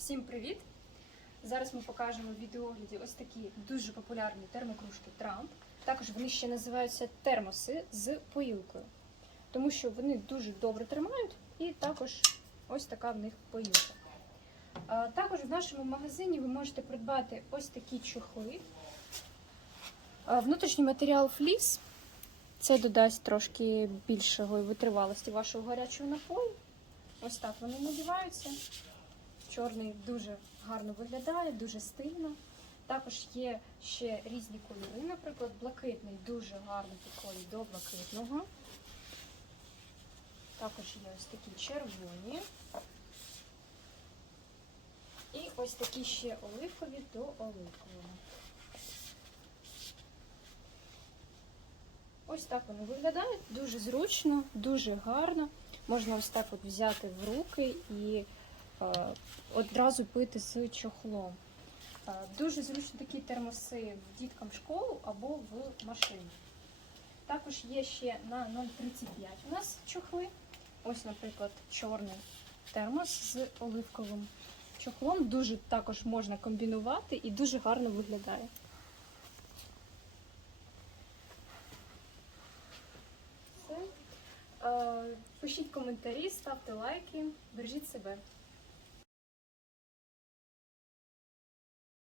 Всім привіт! Зараз ми покажемо в відеогляді ось такі дуже популярні термокружки Трамп. Також вони ще називаються термоси з поїлкою, тому що вони дуже добре тримають, і також ось така в них поїлка. Також в нашому магазині ви можете придбати ось такі чохли. Внутрішній матеріал фліс. Це додасть трошки більшої витривалості вашого гарячого напою. Ось так вони надіваються. Чорний дуже гарно виглядає, дуже стильно. Також є ще різні кольори, наприклад, блакитний дуже гарно підходить до блакитного. Також є ось такі червоні. І ось такі ще оливкові до оливкового. Ось так вони виглядають, дуже зручно, дуже гарно. Можна ось так от взяти в руки і одразу пити з чохлом. Е, дуже зручно такі термоси діткам в школу або в машині. Також є ще на 0,35 у нас чохли. Ось, наприклад, чорний термос з оливковим чохлом. Дуже також можна комбінувати і дуже гарно виглядає. Е, Пишіть коментарі, ставте лайки, бережіть себе.